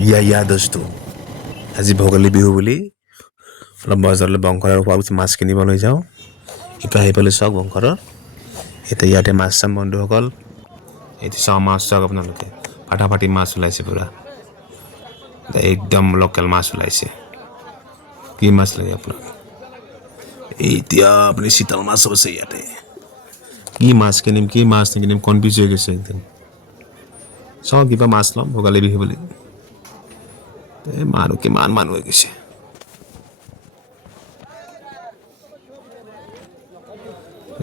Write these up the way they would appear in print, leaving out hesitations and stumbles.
ইয়া দোস্তো, আজি ভোগালী বিহু বুলি অলপ বজাৰলৈ বংশৰৰ খোৱাৰ পিছত মাছ কিনিবলৈ যাওঁ। এতিয়া আহি পালোঁ চাওক বংশৰৰ। এতিয়া ইয়াতে মাছ চাম বন্ধুসকল। এইটো চাওঁ মাছ চাওক আপোনালোকে, ফাটাফাটি মাছ ওলাইছে পূৰা, একদম লোকেল মাছ ওলাইছে। কি মাছ লাগে আপোনাক? এতিয়া আপুনি চিতল মাছ আছে ইয়াতে। কি মাছ কিনিম কি মাছ নিকিনিম কনফিউজ হৈ গৈছে একদম। চাওঁ কিবা মাছ ল'ম ভোগালী বিহু বুলি। মানুহ কিমান মানুহ হৈ গৈছে।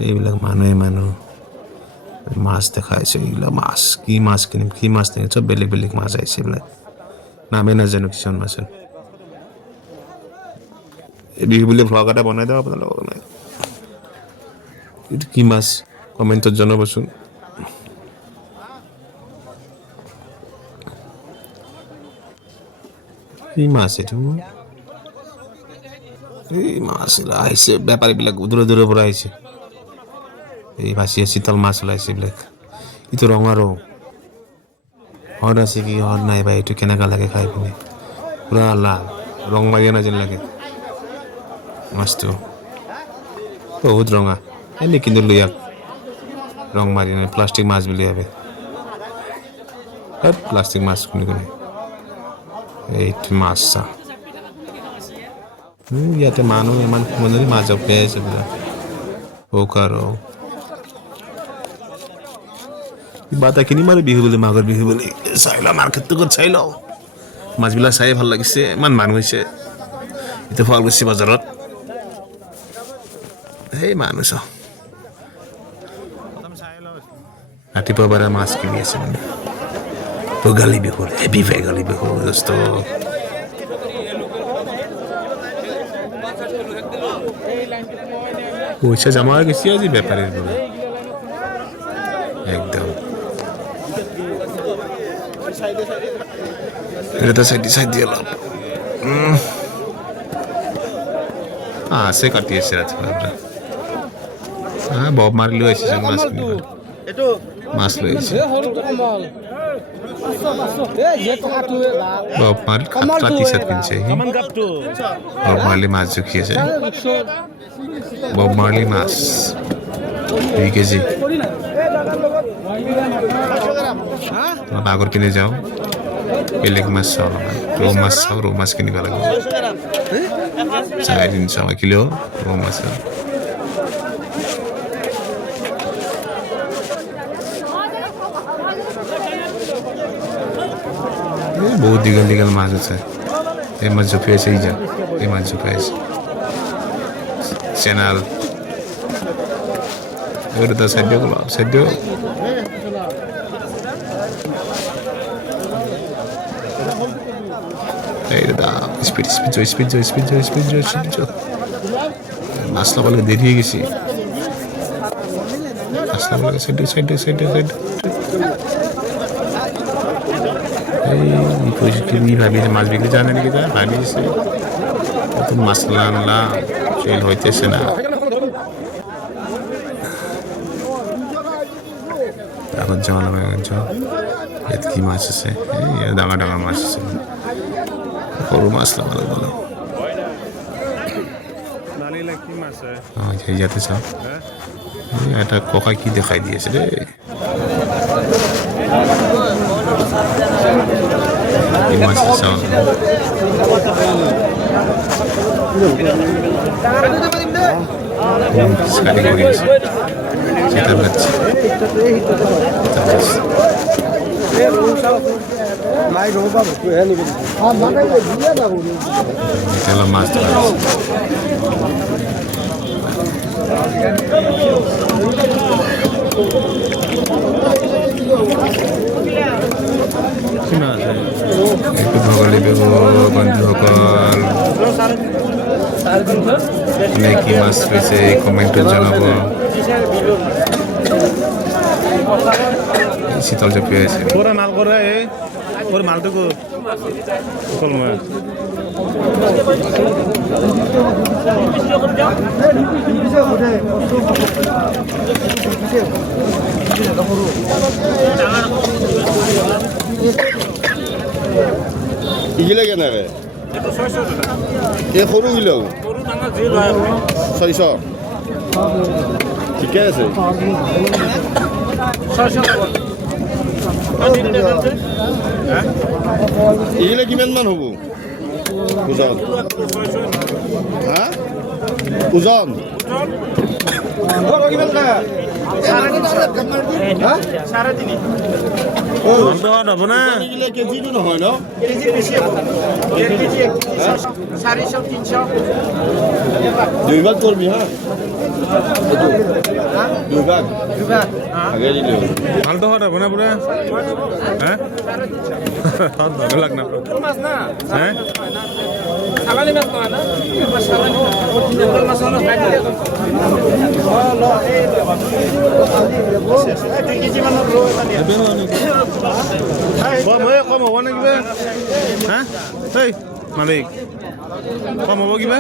এইবিলাক মানুহে মানুহ মাছ দেখাইছে। এইবিলাক মাছ কি মাছ কিনিম কি মাছ নিকিনিম চব বেলেগ বেলেগ মাছ আহিছে। এইবিলাক নামেই নাজানো কিছুমান মাছৰ। এই বিহু বুলি ভ্লগ এটা বনাই দিওঁ আপোনালোকক। এইটো কি মাছ কমেণ্টত জনাবচোন। কি মাছ এইটো? এই মাছ আহিছে, বেপাৰীবিলাক দূৰৰ দূৰৰ পৰা আহিছে। এই বাচিয়া চিতল মাছ ওলাইছে এইবিলাক। এইটো ৰঙা ৰৌ, হদ আছে কি হদ নাই বা এইটো কেনেকুৱা লাগে খাই পিনে। পুৰা লাল ৰং মাৰিয়া নাই যেন লাগে মাছটো, বহুত ৰঙা। এনেই কিনিলোঁ ইয়াক, ৰং মাৰি নাই, প্লাষ্টিক মাছ বুলি ভাবে। প্লাষ্টিক মাছ কোনে কোনে। এইটো মাছ চা, ইয়াতে মানুহ ইমান সোমালে মাছ জপিয়াই আছে পুৰা। আৰু কিবা এটা কিনিম আৰু বিহু বুলি, মাঘৰ বিহু বুলি। চাই লওঁ মাৰ্কেটটো ক'ত চাই লওঁ। মাছবিলাক চাই ভাল লাগিছে, ইমান মানুহ হৈছে। এতিয়া শুৱালকুছি বজাৰত সেই মানুহ চাওঁ। ৰাতিপুৱা পৰা মাছ কিনি আছে মানে ভোগালী বিহুৰ। হেপী ভোগালী বিহু দোস্ত। পইচা জমা হৈ গৈছে আজি বেপাৰীৰ পৰা একদম। এটা চাইড দিয়ে অলপ আছে, কাটি আছে ৰাতিপুৱাৰ পৰা। বব মাৰি লৈ আহিছে মাছ কিনিব। মাছ লৈ আহিছে বব মাৰি, খাতৰা টি চাৰ্ট পিন্ধিছে সি। বব মাৰিলি মাছ জুখি আছে। বব মাৰিলি মাছ 2 কেজি। আগৰ পিনে যাওঁ, বেলেগ মাছ চাওঁ, ৰৌ মাছ চাওঁ। ৰৌ মাছ কিনিব লাগিব 350 কিলো ৰৌ মাছ। বহুত দীঘল দীঘল মাছ আছে। এই মাছ জঁপিয়াইছে, এই মাছ জঁপিয়াইছে চেনাল। এটা side side speed speed speed speed speed মাছ লগালে দেরি হয়ে গেছি। মাছ লগালে সাইড সাইড সাইড সাইড এই ভাবি মাছ বিক্রি জানে নাকি তা ভাবিছে তো মশলা আনলা সেল হইতেছে না। এখন কি মাছ আছে, ডাঙা ডাঙা মাছ আছে। সৰু মাছ লগালে বলো ইয়াতে চাওঁ। এটা ককাই কি দেখাই দি আছে দেই। মাছ চাওঁ কাটি কৰি আছে। চিতাল গাছ মাছ ধরা একটু ভোগালী বিহু বন্ধুসকল। কি মাছ পেয়েছে কমেন্টত জানাব। শীতল যে পেয়েছে মাল করে ওর মালটুকু ইগিলা কেনেকৈ এই সৰুগিলাও 600 ঠিকে আছে ইগিলা কিমানমান হ'ব ওজন হা ওজন কেজিটো নহয় ন দুই ভাগ করবি হ্যাঁ দুই ভাগ আগে দিলে মালটো হট হবে না পুরা হ্যাঁ ভালো লাগ না হ্যাঁ সালানি মাছ নয় না সালানি অরিজিনাল মাছ হলো খাই দিলে কম হ'ব নে কিবা হা এই মালিক কম হ'ব কিবা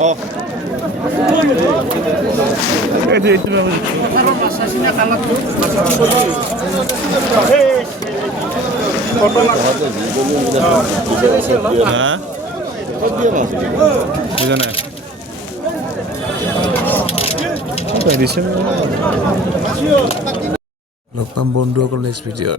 অ বুঝা নাই লগ পাম বন্ধুসকল নেক্সট ভিডিঅ'ত